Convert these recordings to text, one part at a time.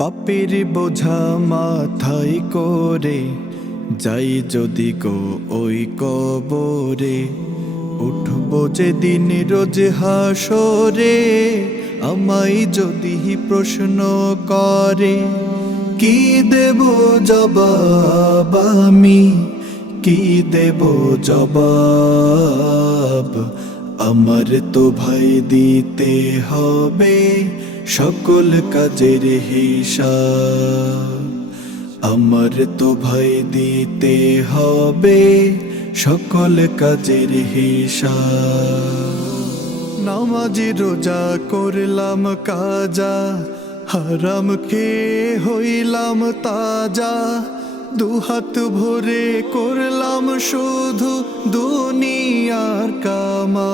পাপের বোঝা মাথায় করে যাই যদি গো ওই কবরে, উঠব যে দিন রোজ হাসরে, আমায় যদি প্রশ্ন করে, কি দেব জবাব আমি? কি দেব জবাব? আমার তো ভাই দিতে হবে সকল কাজের হিসাব। আমার তো ভাই দিতে হবে সকল কাজের হিসাব। নামাজি, রোজা করলাম কাজা, হারাম খেয়ে হইলাম তাজা। দুহাত ভরে করলাম শুধু দুনিয়ার কামাই।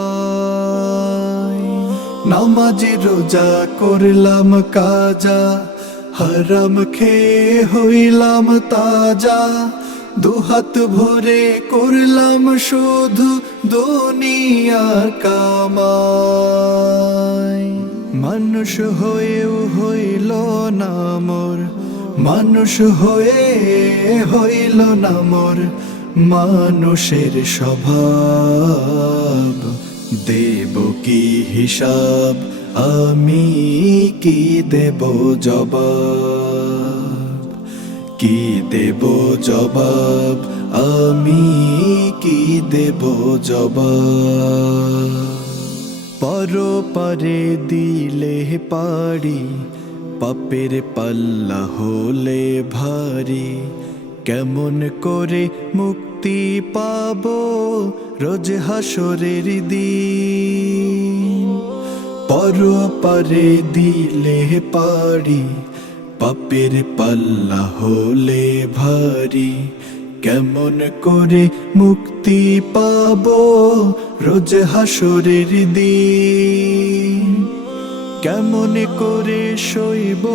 নামাজি রোজা করলাম কাজা, হারাম খেয়ে হইলাম তাজা। দুহাত ভরে করলাম শুধু দুনিয়ার কামাই। মানুষ হয়েও হইল না মোর, মানুষ হয়ে হইল না মোর। মানুষের স্বভাব। দেব কি হিসাব, আমি কি দেব জবাব? কি দেব জবাব, আমি কি দেব জবাব? পর পারে দিলে পারি, পাপের পাল্লা হলে ভারী। কেমন করে মুক্তি পাব রোজ হাসরের দিন? পর পারে দিলে পারি, পাপের পাল্লা হলে ভারী। কেমন করে মুক্তি পাব রোজ হাসরের দিন? কেমন করে শৈব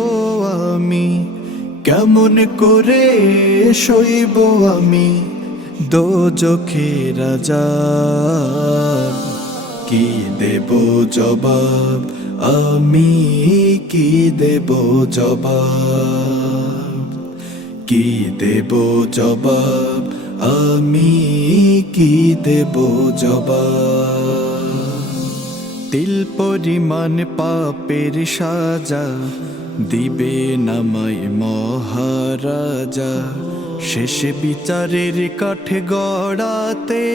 আমি কেমন করে শৈব আমি দো চোখে রাজা? কি দেব জবাব? আমি কি দেব জবাব? কি দেব জবাব? আমি কি দেব জবাব? তিল পরিমাণ পাপের সাজা দিবে নামাই মহারাজা। শেষ বিচারের কাঠে গড়াতে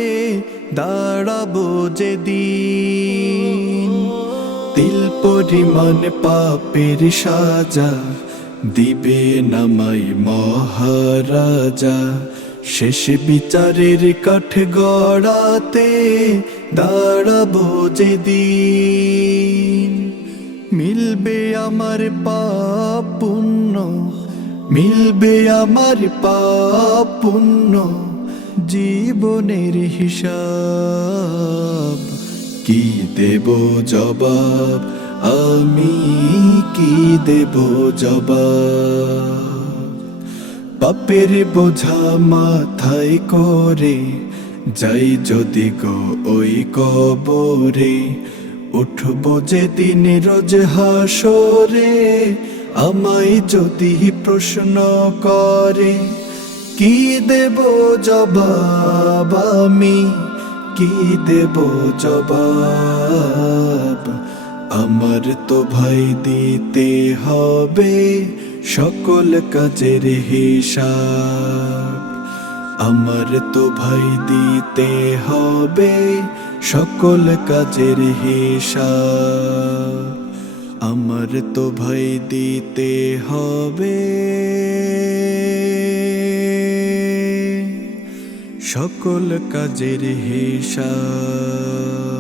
দাঁড়াবো যেদিন। তিল পরিমাণ পাপের সাজা দিবে নামাই মহারাজা। শেষ বিচারের কাঠ গড়াতে দাঁড়াবো যেদিন। আমার পাপ মিলবে আমার পাপ জীবনের হিসাব। কি দেব জবাব? আমি কি দেব জবাব? পাপের বোঝা মাথায় করে যাই যদি গো ওই কবরে উঠব যেদিন রোজ হাসরে, আমায় যদি প্রশ্ন করে, কি দেব জবাব আমি? কি দেব জবাব? আমার তো ভাই দিতে হবে সকল কাজের হিসাব। আমার তো ভাই দিতে হবে সকল কাজের হিসাব আমার তো ভাই দিতে হবে। সকল কাজের হিসাব